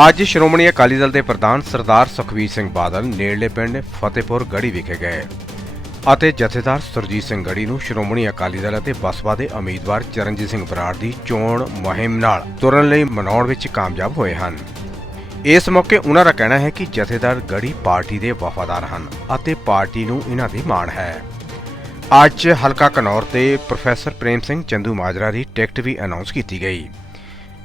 ਅੱਜ ਸ਼੍ਰੋਮਣੀ ਅਕਾਲੀ ਦਲ ਦੇ ਪ੍ਰਧਾਨ ਸਰਦਾਰ ਸੁਖਬੀਰ ਸਿੰਘ ਬਾਦਲ ਨੇੜਲੇ ਪਿੰਡ ਫਤਿਹਪੁਰ ਗੜ੍ਹੀ ਵਿਖੇ ਗਏ ਅਤੇ ਜਥੇਦਾਰ ਸੁਰਜੀਤ ਸਿੰਘ ਗੜ੍ਹੀ ਨੂੰ ਸ਼੍ਰੋਮਣੀ ਅਕਾਲੀ ਦਲ ਅਤੇ ਬਸਪਾ ਦੇ ਉਮੀਦਵਾਰ ਚਰਨਜੀਤ ਸਿੰਘ ਬਰਾੜ ਦੀ ਚੋਣ ਮੁਹਿੰਮ ਨਾਲ ਤੁਰਨ ਲਈ ਮਨਾਉਣ ਵਿੱਚ ਕਾਮਯਾਬ ਹੋਏ ਹਨ। ਇਸ ਮੌਕੇ ਉਹਨਾਂ ਦਾ ਕਹਿਣਾ ਹੈ ਕਿ ਜਥੇਦਾਰ ਗੜ੍ਹੀ ਪਾਰਟੀ ਦੇ ਵਫ਼ਾਦਾਰ ਹਨ ਅਤੇ ਪਾਰਟੀ ਨੂੰ ਇਹਨਾਂ ਦੀ ਮਾਣ ਹੈ। ਅੱਜ ਹਲਕਾ ਘਨੌਰ ਤੇ ਪ੍ਰੋਫੈਸਰ ਪ੍ਰੇਮ ਸਿੰਘ ਚੰਦੂ ਮਾਜਰਾ ਦੀ ਟਿਕਟ ਵੀ ਅਨਾਉਂਸ ਕੀਤੀ ਗਈ।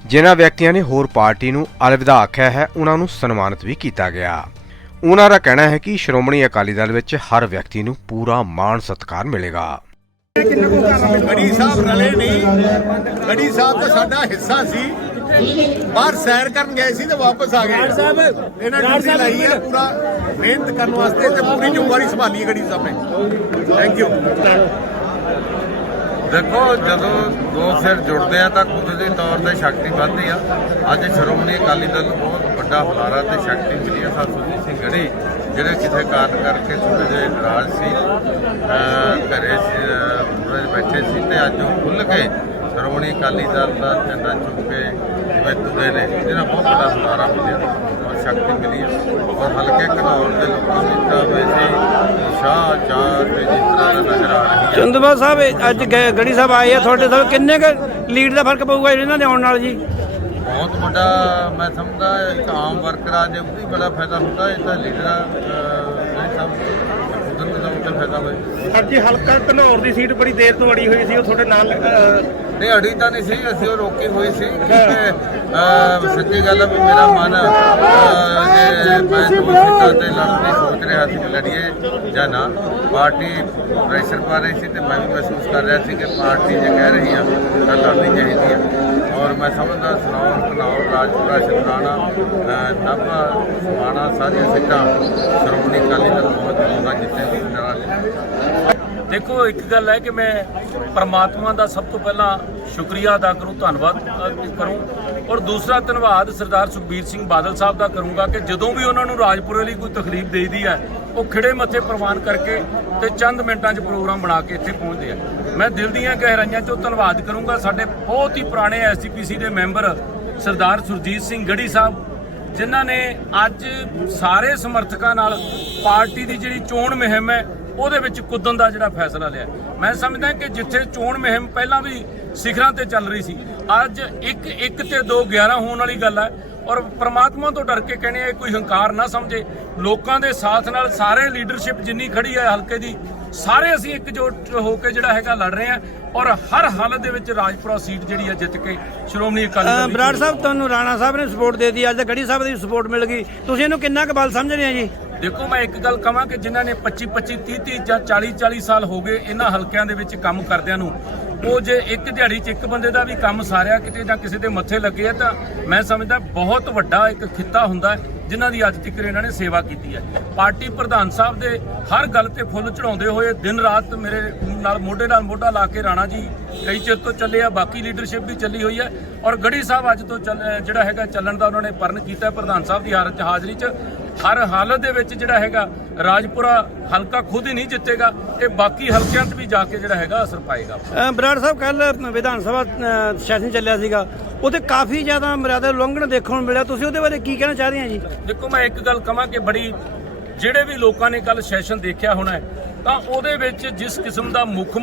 ਜਿਨ੍ਹਾਂ ਵਿਅਕਤੀਆਂ ਨੇ ਹੋਰ ਪਾਰਟੀ ਨੂੰ ਅਲਵਿਦਾ ਆਖਿਆ ਹੈ ਉਹਨਾਂ ਨੂੰ ਸਨਮਾਨਿਤ ਵੀ ਕੀਤਾ ਗਿਆ। ਉਹਨਾਂ ਦਾ ਕਹਿਣਾ ਹੈ ਕਿ ਸ਼੍ਰੋਮਣੀ ਅਕਾਲੀ ਦਲ ਵਿੱਚ ਹਰ ਵਿਅਕਤੀ ਨੂੰ ਪੂਰਾ ਮਾਣ ਸਤਿਕਾਰ ਮਿਲੇਗਾ। ਗੜ੍ਹੀ ਸਾਹਿਬ ਰਲੇ ਨਹੀਂ, ਗੜ੍ਹੀ ਸਾਹਿਬ ਤਾਂ ਸਾਡਾ ਹਿੱਸਾ ਸੀ। ਬਾਹਰ ਸੈਰ ਕਰਨ ਗਏ ਸੀ ਤੇ ਵਾਪਸ ਆ ਗਏ। ਇਹਨਾਂ ਡਿਊਟੀ ਲਾਈ ਹੈ ਪੂਰਾ ਮਿਹਨਤ ਕਰਨ ਵਾਸਤੇ ਤੇ ਪੂਰੀ ਜ਼ਿੰਮੇਵਾਰੀ ਸੰਭਾਲੀ ਹੈ ਗੜ੍ਹੀ ਸਾਹਿਬ ਨੇ। Thank you. देखो जो दो सिर जुड़ते हैं तो कुदरती तौर पर शक्ति बढ़ती है। अज श्रोमणी अकाली दल को बहुत बड़ा हुलारा तो शक्ति मिली है। सुरजीत सिंह गड़्ही जोड़े किसी कारण करके थोड़े जे नाराज से घरे बैठे थे तो अज वो खुल के श्रोमणी अकाली दल का झंडा चुक के जिवें तुरे ने जिन्हें बहुत बड़ा हुलारा मिले और शक्ति मिली है। और हल्के घनौर के लोगों में तो वैसे शाह चार जिस तरह नजर आ रही है। ਚੰਦੂਬਾ ਸਾਹਿਬ ਅੱਜ ਗੜ੍ਹੀ ਸਾਹਿਬ ਆਏ ਆ ਤੁਹਾਡੇ ਸਾਹਿਬ ਕਿੰਨੇ ਕੁ ਲੀਡ ਦਾ ਫਰਕ ਪਊਗਾ ਇਹਨਾਂ ਦੇ ਆਉਣ ਨਾਲ ਜੀ? बहुत बड़ा मैं समझता एक आम वर्कर आज भी बड़ा फायदा होता है। इतना लीडर फायदा हुए ਅੱਜ ਹਲਕਾ ਘਨੌਰ ਦੀ ਸੀਟ ਬੜੀ ਦੇਰ ਤੋਂ ਅੜੀ ਹੋਈ ਸੀ, ਉਹ ਤੁਹਾਡੇ ਨਾਲ नहीं अड़ी तो नहीं सी, असी रोकी हुई सी। सच्ची गल है भी मेरा मन मैं दो सीटां ते लड़न की सोच रहा सी कि लड़िए या ना। पार्टी प्रेशर पा रही थी तो मैं भी महसूस कर रहा था कि पार्टी जो कह रही है तो लड़नी चाहिए है। और मैं समझदा सनौर घनौर राजपुरा शतराना नाभा समाणा सारिया सीटां श्रोमणी अकाली दल बहुत जितने। देखो एक गल है कि मैं परमात्मा का सब तो पहला शुक्रिया अदा करूँ, धन्यवाद करूँ। और दूसरा धन्यवाद सरदार सुखबीर सिंह बादल साहब का करूँगा कि जदों भी उन्होंने राजपुरे लिए कोई तकलीफ दे दी है वो खिड़े मत्थे प्रवान करके ते चंद मिनटां 'च प्रोग्राम बना के इत्थे पहुँचते हैं। मैं दिल दीयां गहराइयां 'चों धन्यवाद करूँगा साडे बहुत ही पुराने SGPC के मैंबर सरदार सुरजीत सिंह गड़्ही साहब जिन्हां ने अज सारे समर्थकां नाल पार्टी की जिहड़ी चोण मुहिम है ਉਹਦੇ ਵਿੱਚ ਕੁੱਦਣ ਦਾ ਜਿਹੜਾ ਫੈਸਲਾ ਲਿਆ। ਮੈਂ ਸਮਝਦਾ ਕਿ ਜਿੱਥੇ ਚੋਣ ਮੁਹਿੰਮ ਪਹਿਲਾਂ ਵੀ ਸਿਖਰਾਂ ਤੇ ਚੱਲ ਰਹੀ ਸੀ, ਅੱਜ 1 ਤੇ 2 11 ਹੋਣ ਵਾਲੀ ਗੱਲ ਹੈ। ਔਰ ਪ੍ਰਮਾਤਮਾ ਤੋਂ ਡਰ ਕੇ ਕਹਿੰਦੇ ਆ ਕੋਈ ਹੰਕਾਰ ਨਾ ਸਮਝੇ। ਲੋਕਾਂ ਦੇ ਸਾਥ ਨਾਲ ਸਾਰੇ ਲੀਡਰਸ਼ਿਪ ਜਿੰਨੀ ਖੜੀ ਹੈ ਹਲਕੇ ਦੀ, ਸਾਰੇ ਅਸੀਂ ਇਕਜੁੱਟ ਹੋ ਕੇ ਜਿਹੜਾ ਹੈਗਾ ਲੜ ਰਹੇ ਹਾਂ। ਔਰ ਹਰ ਹਾਲਤ ਦੇ ਵਿੱਚ ਰਾਜਪੁਰਾ ਸੀਟ ਜਿਹੜੀ ਹੈ ਜਿੱਤ ਕੇ ਸ਼੍ਰੋਮਣੀ ਅਕਾਲੀ ਦਲ ਬਰਾੜ ਸਾਹਿਬ ਤੁਹਾਨੂੰ ਰਾਣਾ ਸਾਹਿਬ ਨੇ ਸਪੋਰਟ ਦੇ ਦਿੱਤੀ, ਅੱਜ ਗੜ੍ਹੀ ਸਾਹਿਬ ਦੀ ਸਪੋਰਟ ਮਿਲ ਗਈ, ਤੁਸੀਂ ਇਹਨੂੰ ਕਿੰਨਾ ਕੁ ਬਲ ਸਮਝਦੇ ਆ ਜੀ? देखो मैं एक गल कहां कि जिन्होंने 25 30 ਜਾਂ 40 ਸਾਲ ਹੋ ਗਏ ਇਹਨਾਂ ਹਲਕਿਆਂ ਦੇ ਵਿੱਚ ਕੰਮ ਕਰਦਿਆਂ ਨੂੰ, ਉਹ ਜੇ ਇੱਕ ਦਿਹਾੜੀ 'ਚ ਇੱਕ ਬੰਦੇ ਦਾ ਵੀ ਕੰਮ ਸਾਰਿਆ ਕਿਤੇ ਜਾਂ ਕਿਸੇ ਦੇ ਮੱਥੇ ਲੱਗੇ ਤਾਂ ਮੈਂ ਸਮਝਦਾ ਬਹੁਤ ਵੱਡਾ ਇੱਕ ਖਿੱਤਾ ਹੁੰਦਾ ਜਿਨ੍ਹਾਂ ਦੀ ਅੱਜ ਤੱਕ ਇਹਨਾਂ ਨੇ ਸੇਵਾ ਕੀਤੀ ਹੈ। ਪਾਰਟੀ ਪ੍ਰਧਾਨ ਸਾਹਿਬ ਦੇ ਹਰ ਗੱਲ ਤੇ ਫੁੱਲ ਚੜਾਉਂਦੇ ਹੋਏ ਦਿਨ ਰਾਤ ਮੇਰੇ ਨਾਲ ਮੋਢਾ ਲਾ ਕੇ ਰਾਣਾ ਜੀ ਕਈ ਚਿਰ ਤੋਂ ਚੱਲੇ ਆ, ਬਾਕੀ ਲੀਡਰਸ਼ਿਪ ਵੀ ਚੱਲੀ ਹੋਈ ਹੈ। ਔਰ ਗੜ੍ਹੀ ਸਾਹਿਬ ਅੱਜ ਤੋਂ ਜਿਹੜਾ ਹੈਗਾ ਚੱਲਣ ਦਾ ਉਹਨਾਂ ਨੇ ਪਰਨ ਕੀਤਾ ਪ੍ਰਧਾਨ ਸਾਹਿਬ ਦੀ ਹਾਜ਼ਰੀ 'ਚ। ਹਰ ਹਾਲਤ ਦੇ ਵਿੱਚ ਜਿਹੜਾ ਹੈਗਾ ਰਾਜਪੁਰਾ ਹਲਕਾ ਖੁਦ ਹੀ ਨਹੀਂ ਜਿੱਤੇਗਾ, ਇਹ ਬਾਕੀ ਹਲਕਿਆਂ 'ਚ ਵੀ ਜਾ ਕੇ ਜਿਹੜਾ ਹੈਗਾ ਅਸਰ ਪਾਏਗਾ। ਬਰਾੜ ਸਾਹਿਬ ਕੱਲ ਵਿਧਾਨ ਸਭਾ ਸੈਸ਼ਨ ਚੱਲਿਆ ਸੀਗਾ, ਉਹਦੇ ਕਾਫੀ ਜ਼ਿਆਦਾ ਮਰਿਆਦਾ ਉਲੰਘਣ ਦੇਖਣ ਨੂੰ ਮਿਲਿਆ, ਤੁਸੀਂ ਉਹਦੇ ਬਾਰੇ ਕੀ ਕਹਿਣਾ ਚਾਹ ਰਹੇ ਹੋ ਜੀ? ਦੇਖੋ ਮੈਂ ਇੱਕ ਗੱਲ ਕਹਾਂ ਕਿ ਬੜੀ ਜਿਹੜੇ ਵੀ ਲੋਕਾਂ ਨੇ ਕੱਲ ਸੈਸ਼ਨ ਦੇਖਿਆ ਹੋਣਾ ਤਾਂ ਉਹਦੇ ਵਿੱਚ ਜਿਸ ਕਿਸਮ ਦਾ ਮੁੱਖ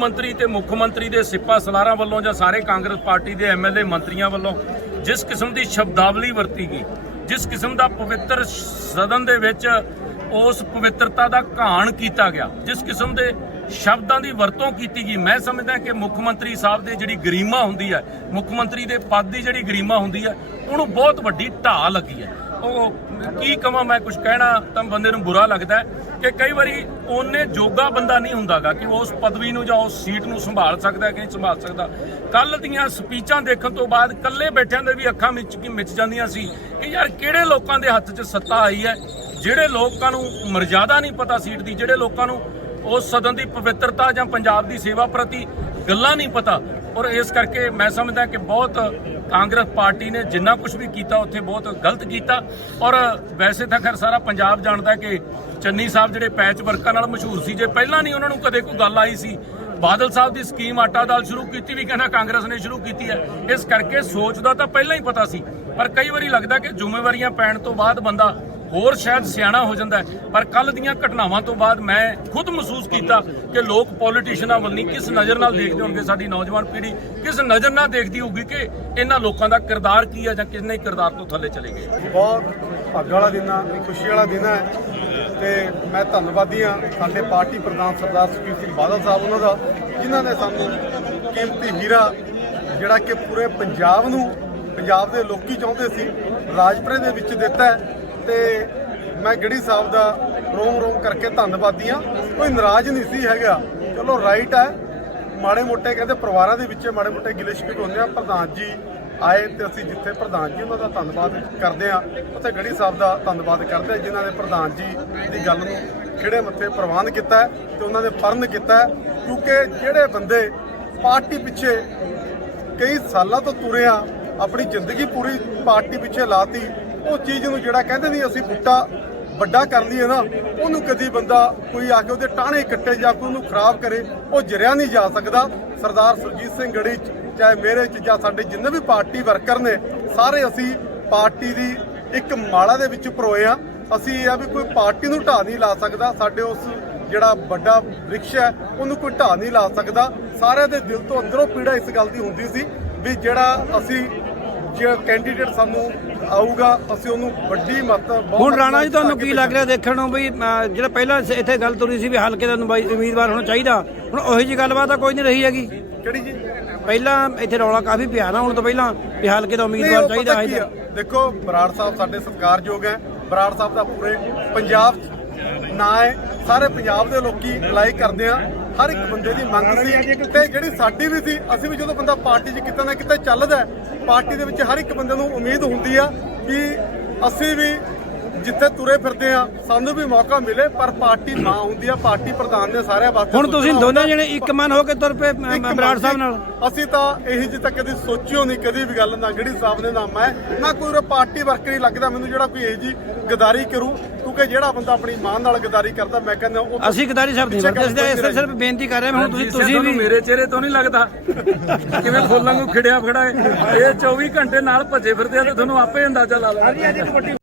ਮੰਤਰੀ ਦੇ ਸਿਪਾ ਸਲਾਰਾਂ ਵੱਲੋਂ ਜਾਂ ਸਾਰੇ ਕਾਂਗਰਸ ਪਾਰਟੀ ਦੇ MLA ਮੰਤਰੀਆਂ ਵੱਲੋਂ ਜਿਸ ਕਿਸਮ ਦੀ ਸ਼ਬਦਾਵਲੀ ਵਰਤੀ ਗਈ, ਜਿਸ ਕਿਸਮ ਦਾ ਪਵਿੱਤਰ ਸਦਨ ਦੇ ਵਿੱਚ ਉਸ ਪਵਿੱਤਰਤਾ ਦਾ ਘਾਣ ਕੀਤਾ ਗਿਆ, ਜਿਸ ਕਿਸਮ ਦੇ ਸ਼ਬਦਾਂ ਦੀ ਵਰਤੋਂ ਕੀਤੀ ਗਈ, ਮੈਂ ਸਮਝਦਾ ਕਿ ਮੁੱਖ ਮੰਤਰੀ ਸਾਹਿਬ ਦੀ ਜਿਹੜੀ ਗਰੀਮਾ ਹੁੰਦੀ ਹੈ, ਮੁੱਖ ਮੰਤਰੀ ਦੇ ਪਦ ਦੀ ਜਿਹੜੀ ਗਰੀਮਾ ਹੁੰਦੀ ਹੈ, ਉਹਨੂੰ ਬਹੁਤ ਵੱਡੀ ਢਾਹ ਲੱਗੀ ਹੈ। ਉਹ ਕੀ ਕਹਾਂ, ਮੈਂ ਕੁਝ ਕਹਿਣਾ ਤਾਂ ਬੰਦੇ ਨੂੰ ਬੁਰਾ ਲੱਗਦਾ ਹੈ ਕਿ ਕਈ ਵਾਰੀ ਉਹਨੇ ਜੋਗਾ ਬੰਦਾ ਨਹੀਂ ਹੁੰਦਾਗਾ ਕਿ ਉਸ ਪਦਵੀ ਨੂੰ ਜਾਂ ਉਸ ਸੀਟ ਨੂੰ ਸੰਭਾਲ ਸਕਦਾ ਕਿ ਨਹੀਂ ਸੰਭਾਲ ਸਕਦਾ। ਕੱਲ ਦੀਆਂ ਸਪੀਚਾਂ ਦੇਖਣ ਤੋਂ ਬਾਅਦ ਇਕੱਲੇ ਬੈਠਿਆਂ ਦੇ ਵੀ ਅੱਖਾਂ ਮਿਚ ਜਾਂਦੀਆਂ ਸੀ ਕਿ ਯਾਰ ਕਿਹੜੇ ਲੋਕਾਂ ਦੇ ਹੱਥ 'ਚ ਸੱਤਾ ਆਈ ਹੈ, ਜਿਹੜੇ ਲੋਕਾਂ ਨੂੰ ਮਰਜ਼ਾਦਾ ਨਹੀਂ ਪਤਾ ਸੀਟ ਦੀ, ਜਿਹੜੇ ਲੋਕਾਂ ਨੂੰ ਉਸ ਸਦਨ ਦੀ ਪਵਿੱਤਰਤਾ ਜਾਂ ਪੰਜਾਬ ਦੀ ਸੇਵਾ ਪ੍ਰਤੀ ਗੱਲਾਂ ਨਹੀਂ ਪਤਾ। ਔਰ ਇਸ ਕਰਕੇ ਮੈਂ ਸਮਝਦਾ ਕਿ ਬਹੁਤ ਕਾਂਗਰਸ ਪਾਰਟੀ ਨੇ ਜਿੰਨਾ ਕੁਝ ਵੀ ਕੀਤਾ ਉੱਥੇ ਬਹੁਤ ਗਲਤ ਕੀਤਾ। ਔਰ ਵੈਸੇ ਤਾਂ ਖੈਰ ਸਾਰਾ ਪੰਜਾਬ ਜਾਣਦਾ ਕਿ ਚੰਨੀ ਸਾਹਿਬ ਜਿਹੜੇ ਪੈਚ ਵਰਕਾਂ ਨਾਲ ਮਸ਼ਹੂਰ ਸੀ, ਜੇ ਪਹਿਲਾਂ ਨਹੀਂ ਉਹਨਾਂ ਨੂੰ ਕਦੇ ਕੋਈ ਗੱਲ ਆਈ ਸੀ ਬਾਦਲ ਸਾਹਿਬ ਦੀ ਸਕੀਮ ਆਟਾ ਦਾਲ ਸ਼ੁਰੂ ਕੀਤੀ ਵੀ ਕਹਿੰਦਾ ਕਾਂਗਰਸ ਨੇ ਸ਼ੁਰੂ ਕੀਤੀ ਹੈ। ਇਸ ਕਰਕੇ ਸੋਚ ਦਾ ਤਾਂ ਪਹਿਲਾਂ ਹੀ ਪਤਾ ਸੀ, ਪਰ ਕਈ ਵਾਰੀ ਲੱਗਦਾ ਕਿ ਜ਼ਿੰਮੇਵਾਰੀਆਂ ਪੈਣ ਤੋਂ ਬਾਅਦ ਬੰਦਾ ਹੋਰ ਸ਼ਾਇਦ ਸਿਆਣਾ ਹੋ ਜਾਂਦਾ ਹੈ। ਪਰ ਕੱਲ ਦੀਆਂ ਘਟਨਾਵਾਂ ਤੋਂ ਬਾਅਦ ਮੈਂ ਖੁਦ ਮਹਿਸੂਸ ਕੀਤਾ ਕਿ ਲੋਕ ਪੋਲੀਟੀਸ਼ੀਅਨਾਂ ਵੱਲ ਨਹੀਂ ਕਿਸ ਨਜ਼ਰ ਨਾਲ ਦੇਖਦੇ ਹੋਣਗੇ, ਸਾਡੀ ਨੌਜਵਾਨ ਪੀੜ੍ਹੀ ਕਿਸ ਨਜ਼ਰ ਨਾਲ ਦੇਖਦੀ ਹੋਊਗੀ ਕਿ ਇਹਨਾਂ ਲੋਕਾਂ ਦਾ ਕਿਰਦਾਰ ਕੀ ਹੈ ਜਾਂ ਕਿੰਨੇ ਕਿਰਦਾਰ ਤੋਂ ਥੱਲੇ ਚਲੇ ਗਏ। ਬਹੁਤ ਭਾਗਾਂ ਵਾਲਾ ਦਿਨ ਆ, ਖੁਸ਼ੀ ਵਾਲਾ ਦਿਨ ਹੈ ਤੇ ਮੈਂ ਧੰਨਵਾਦੀ ਹਾਂ ਸਾਡੇ ਪਾਰਟੀ ਪ੍ਰਧਾਨ ਸਰਦਾਰ ਸੁਖਬੀਰ ਸਿੰਘ ਬਾਦਲ ਸਾਹਿਬ ਉਹਨਾਂ ਦਾ, ਜਿਨ੍ਹਾਂ ਨੇ ਸਾਨੂੰ ਕੀਮਤੀ ਹੀਰਾ ਜਿਹੜਾ ਕਿ ਪੂਰੇ ਪੰਜਾਬ ਨੂੰ, ਪੰਜਾਬ ਦੇ ਲੋਕੀ ਚਾਹੁੰਦੇ ਸੀ, ਰਾਜਪੁਰੇ ਦੇ ਵਿੱਚ ਦਿੱਤਾ ਹੈ। ਤੇ ਮੈਂ ਗੜੀ ਸਾਹਿਬ ਦਾ ਰੋਮ ਰੋਮ ਕਰਕੇ ਧੰਨਵਾਦੀ ਹਾਂ। ਕੋਈ ਨਾਰਾਜ਼ ਨਹੀਂ ਸੀ ਹੈਗਾ, ਚਲੋ ਰਾਈਟ ਹੈ, ਮਾੜੇ ਮੋਟੇ ਕਹਿੰਦੇ ਪਰਿਵਾਰਾਂ ਦੇ ਵਿੱਚ ਮਾੜੇ ਮੋਟੇ ਗਿਲੇ ਸ਼ਿਕਵੇ ਹੁੰਦੇ ਆ। ਪ੍ਰਧਾਨ ਜੀ ਆਏ ਤੇ ਅਸੀਂ ਜਿੱਥੇ ਪ੍ਰਧਾਨ ਜੀ ਉਹਨਾਂ ਦਾ ਧੰਨਵਾਦ ਕਰਦੇ ਆ, ਉੱਥੇ ਗੜੀ ਸਾਹਿਬ ਦਾ ਧੰਨਵਾਦ ਕਰਦੇ ਆ, ਜਿਨ੍ਹਾਂ ਨੇ ਪ੍ਰਧਾਨ ਜੀ ਦੀ ਗੱਲ ਨੂੰ ਖਿਹੜੇ ਮੱਥੇ ਪ੍ਰਵਾਨ ਕੀਤਾ ਤੇ ਉਹਨਾਂ ਨੇ ਫਰਨ ਕੀਤਾ। ਕਿਉਂਕਿ ਜਿਹੜੇ ਬੰਦੇ ਪਾਰਟੀ ਪਿੱਛੇ ਕਈ ਸਾਲਾਂ ਤੋਂ ਤੁਰੇ ਆ, ਆਪਣੀ ਜ਼ਿੰਦਗੀ ਪੂਰੀ ਪਾਰਟੀ ਪਿੱਛੇ ਲਾਤੀ, ਉਹ ਚੀਜ਼ ਨੂੰ ਜਿਹੜਾ ਕਹਿੰਦੇ ਨਹੀਂ ਅਸੀਂ ਬੂਟਾ ਵੱਡਾ ਕਰ ਲਈਏ ਨਾ, ਉਹਨੂੰ ਕਦੀ ਬੰਦਾ ਕੋਈ ਆ ਕੇ ਉਹਦੇ ਟਾਹਣੇ ਕੱਟੇ ਜਾਂ ਕੋਈ ਉਹਨੂੰ ਖਰਾਬ ਕਰੇ, ਉਹ ਜਰਿਆ ਨਹੀਂ ਜਾ ਸਕਦਾ। ਸਰਦਾਰ ਸੁਰਜੀਤ ਸਿੰਘ ਗੜੀ ਚਾਹੇ ਮੇਰੇ ਚ ਜਾਂ ਸਾਡੇ ਜਿੰਨੇ ਵੀ ਪਾਰਟੀ ਵਰਕਰ ਨੇ, ਸਾਰੇ ਅਸੀਂ ਪਾਰਟੀ ਦੀ ਇੱਕ ਮਾਲਾ ਦੇ ਵਿੱਚ ਪਰੋਏ ਆ। ਅਸੀਂ ਇਹ ਆ ਵੀ ਕੋਈ ਪਾਰਟੀ ਨੂੰ ਢਾਹ ਨਹੀਂ ਲਾ ਸਕਦਾ, ਸਾਡੇ ਉਸ ਜਿਹੜਾ ਵੱਡਾ ਵ੍ਰਿਕਸ਼ ਹੈ ਉਹਨੂੰ ਕੋਈ ਢਾਹ ਨਹੀਂ ਲਾ ਸਕਦਾ। ਸਾਰਿਆਂ ਦੇ ਦਿਲ ਤੋਂ ਅੰਦਰੋਂ ਪੀੜਾ ਇਸ ਗੱਲ ਦੀ ਹੁੰਦੀ ਸੀ ਵੀ ਜਿਹੜਾ ਅਸੀਂ ਜੇ ਕੈਂਡੀਡੇਟ ਸਾਨੂੰ ਆਊਗਾ ਅਸੀਂ ਉਹਨੂੰ ਵੱਡੀ ਮਤ। ਹੁਣ ਰਾਣਾ ਜੀ ਤੁਹਾਨੂੰ ਕੀ ਲੱਗ ਰਿਹਾ ਦੇਖਣ ਨੂੰ ਵੀ ਜਿਹੜਾ ਪਹਿਲਾਂ ਇੱਥੇ ਗੱਲ ਤੁਰੀ ਸੀ ਵੀ ਹਲਕੇ ਦਾ ਉਮੀਦਵਾਰ ਹੋਣਾ ਚਾਹੀਦਾ, ਹੁਣ ਉਹੀ ਜੀ ਗੱਲਬਾਤ ਤਾਂ ਕੋਈ ਨਹੀਂ ਰਹੀ ਹੈਗੀ? ਕਿਹੜੀ ਜੀ? ਪਹਿਲਾਂ ਇੱਥੇ ਰੌਲਾ ਕਾਫੀ ਪਿਆ ਨਾ ਹੁਣ ਤੋਂ ਪਹਿਲਾਂ ਵੀ ਹਲਕੇ ਦਾ ਉਮੀਦਵਾਰ ਚਾਹੀਦਾ ਹੈ। ਦੇਖੋ ਬਰਾੜ ਸਾਹਿਬ ਸਾਡੇ ਸਤਿਕਾਰਯੋਗ ਹੈ, ਬਰਾੜ ਸਾਹਿਬ ਦਾ ਪੂਰੇ ਪੰਜਾਬ 'ਚ ਨਾਂ ਹੈ, ਸਾਰੇ ਪੰਜਾਬ ਦੇ ਲੋਕੀ ਲਾਈਕ ਕਰਦੇ ਆ। ਹਰ ਇੱਕ ਬੰਦੇ ਦੀ ਮੰਗ ਸੀ ਤੇ ਜਿਹੜੀ ਸਾਡੀ ਵੀ ਸੀ, ਅਸੀਂ ਵੀ ਜਦੋਂ ਬੰਦਾ ਪਾਰਟੀ 'ਚ ਕਿਤੇ ਨਾ ਕਿਤੇ ਚੱਲਦਾ, ਪਾਰਟੀ ਦੇ ਵਿੱਚ ਹਰ ਇੱਕ ਬੰਦੇ ਨੂੰ ਉਮੀਦ ਹੁੰਦੀ ਆ ਕਿ ਅਸੀਂ ਵੀ ਜਿੱਥੇ ਤੁਰੇ ਫਿਰਦੇ ਆ ਸਾਨੂੰ ਵੀ ਮੌਕਾ ਮਿਲੇ, ਪਰ ਪਾਰਟੀ ਨਾ ਹੁੰਦੀ ਆ, ਪਾਰਟੀ ਪ੍ਰਧਾਨ ਨੇ ਸਾਰਿਆਂ ਵਾਸਤੇ। ਹੁਣ ਤੁਸੀਂ ਦੋਨੇ ਜਣੇ ਇੱਕ ਮਨ ਹੋ ਕੇ ਤੁਰ ਪਏ ਬਰਾੜ ਸਾਹਿਬ ਨਾਲ? ਅਸੀਂ ਤਾਂ ਇਹੀ ਜਿਹਾ ਕਦੀ ਸੋਚਿਓ ਨਹੀਂ, ਕਦੀ ਵੀ ਗੱਲ ਨਾ ਗੜੀ ਸਾਹਿਬ ਨੇ ਨਾ ਮੈਂ ਨਾ ਕੋਈ ਪਾਰਟੀ ਵਰਕਰ ਹੀ ਲੱਗਦਾ ਮੈਨੂੰ ਜਿਹੜਾ ਕੋਈ ਇਹੋ ਜੀ ਗਦਾਰੀ ਕਰੂ। ਕਿਉਂਕਿ ਜਿਹੜਾ ਬੰਦਾ ਆਪਣੀ ਮਾਂ ਨਾਲ ਗਦਾਰੀ ਕਰਦਾ, ਮੈਂ ਕਹਿੰਦਾ ਉਹ ਅਸੀਂ ਗਦਾਰੀ ਸਾਹਿਬ ਨਹੀਂ ਕਰਦੇ, ਅਸੀਂ ਸਿਰਫ ਬੇਨਤੀ ਕਰ ਰਹੇ ਹਾਂ। ਹੁਣ ਤੁਸੀਂ ਵੀ ਮੇਰੇ ਚਿਹਰੇ ਤੋਂ ਨਹੀਂ ਲੱਗਦਾ ਕਿਵੇਂ ਫੁੱਲਾਂ ਨੂੰ ਖਿੜਿਆ ਫੜਾ ਇਹ 24 ਘੰਟੇ ਨਾਲ ਭੱਜੇ ਫਿਰਦੇ ਆ ਤੇ ਤੁਹਾਨੂੰ ਆਪੇ ਅੰਦਾਜ਼ਾ ਲਾ ਲਓ।